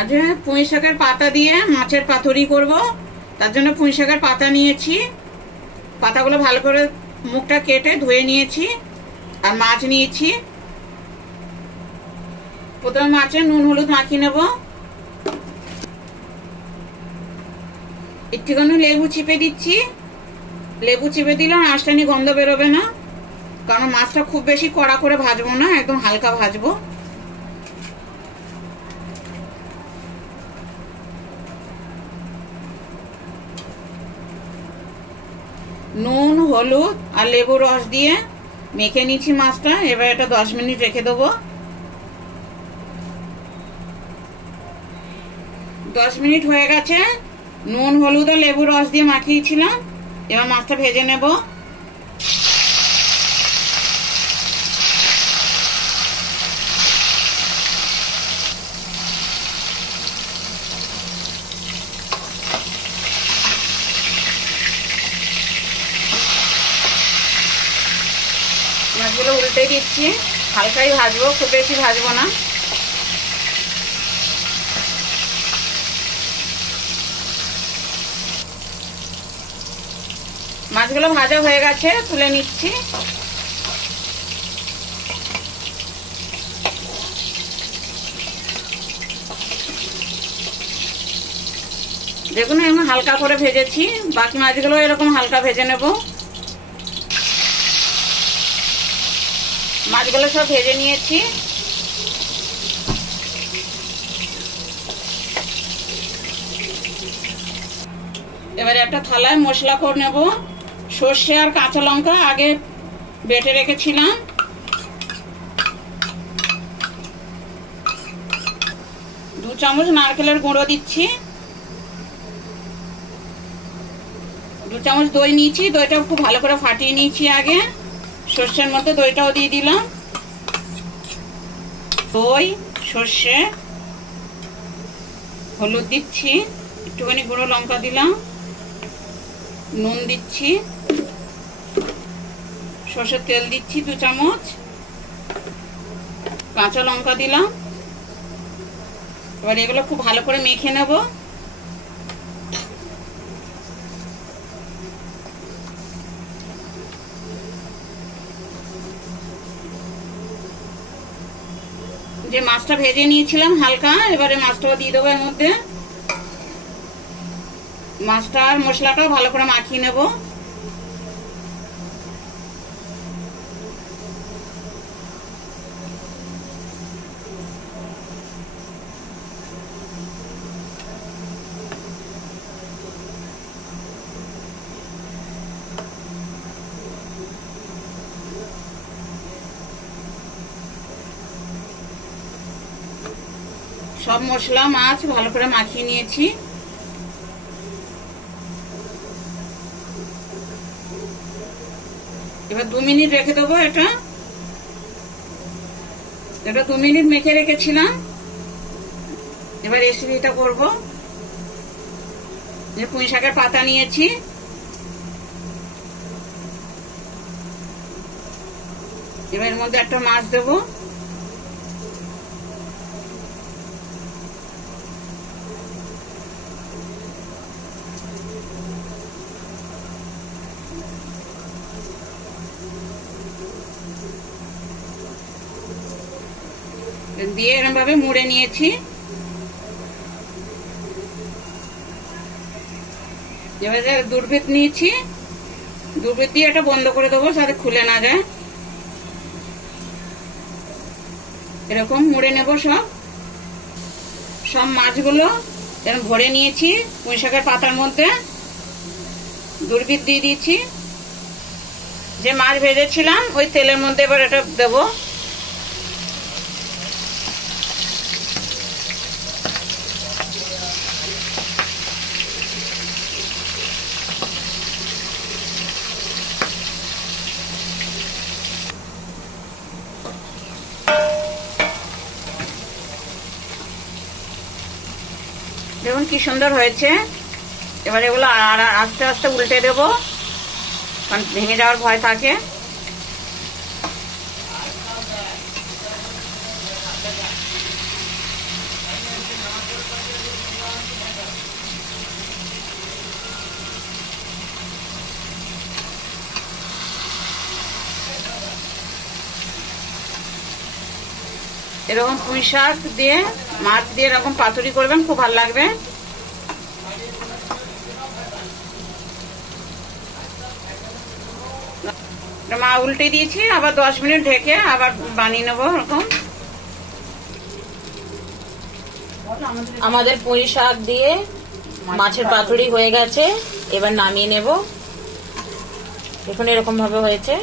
আজ পুঁই শাকের পাতা দিয়ে মাছের পাতুরি করব। তার জন্য পুঁই শাকের পাতা নিয়েছি, পাতাগুলো ভালো করে মুখটা কেটে ধুয়ে নিয়েছি। আর মাছ নিয়েছি, প্রথমে মাছে নুন হলুদ মাখিয়ে নেব। একটুখানি লেবু চিপে দিচ্ছি। লেবু চিপে দিলে আঁশটা নিয়ে গন্ধ বেরোবে না, কারণ মাছটা খুব বেশি কড়া করে ভাজবো না, একদম হালকা ভাজবো। নুন হলুদ আর লেবু রস দিয়ে মেখে নিচ্ছি মাছটা। এবার এটা 10 মিনিট রেখে দেবো। 10 মিনিট হয়ে গেছে। নুন হলুদ আর লেবু রস দিয়ে মাখিয়েছিলাম। এবার মাছটা ভেজে নেব। মাছগুলো উল্টে দিচ্ছি, হালকাই ভাজবো, খুব বেশি ভাজবো না। মাছগুলো ভাজা হয়ে গেছে, তুলে নিচ্ছি। দেখুন এরকম হালকা করে ভেজেছি, বাকি মাছগুলো এরকম হালকা ভেজে নেব। মাছগুলো সব ভেজে নিয়েছি। এবারে একটা থালায় মশলা করে নেব। সর্ষে আর কাঁচা লঙ্কা আগে বেটে রেখেছিলাম। 2 চামচ নারকেলের গুঁড়ো দিচ্ছি। 2 চামচ দই নিয়েছি, দইটা খুব ভালো করে ফাটিয়ে নিয়েছি আগে। সর্ষের মধ্যে দইটাও দিয়ে দিলাম। দই, সর্ষে, হলুদ দিচ্ছি, একটুখানি গুঁড়ো লঙ্কা দিলাম, নুন দিচ্ছি, সর্ষের তেল দিচ্ছি 2 চামচ, কাঁচা লঙ্কা দিলাম। এবার এগুলো খুব ভালো করে মেখে নেব। যে মাছটা ভেজে নিয়েছিলাম হালকা, এবারে মাছটাও দিয়ে দেবো এর মধ্যে। মাছটা আর মশলাটাও ভালো করে মাখিয়ে নেব। সব মশলা মাছ ভালো করে মাখিয়ে নিয়েছি। এবার 2 মিনিট রেখে দেবো। এটা 2 মিনিট মেখে রেখেছিলাম। এবার রেসিপিটা করবো। যে পুঁই শাকের পাতা নিয়েছি, এবার এর মধ্যে একটা মাছ দেবো। দিয়ে এরকম ভাবে মুড়ে নিয়েছি। এবারে দুর্ভিত নিয়েছি, দুর্ভিত দিয়ে এটা বন্ধ করে দেবো যাতে খুলে না যায়। এরকম মুড়ে নেব সব মাছগুলো এরকম ভরে নিয়েছি। পুঁই শাকের পাতার মধ্যে দুর্ভিত দিয়ে দিয়েছি। যে মাছ ভেজেছিলাম ওই তেলের মধ্যে এবার এটা দেবো। দেখুন কি সুন্দর হয়েছে। এবার এগুলো আস্তে আস্তে উল্টে দেবো, কারণ ভেঙে যাওয়ার ভয় থাকে। এরকম পুঁই শাক দিয়ে মাছ দিয়ে এরকম পাতুরি করবেন, খুব ভালো লাগবে। মা উল্টে দিয়েছি, আবার 10 মিনিট ঢেকে আবার বানিয়ে নেবো এরকম। আমাদের পুঁই শাক দিয়ে মাছের পাতুরি হয়ে গেছে, এবার নামিয়ে নেব। দেখুন এরকম ভাবে হয়েছে।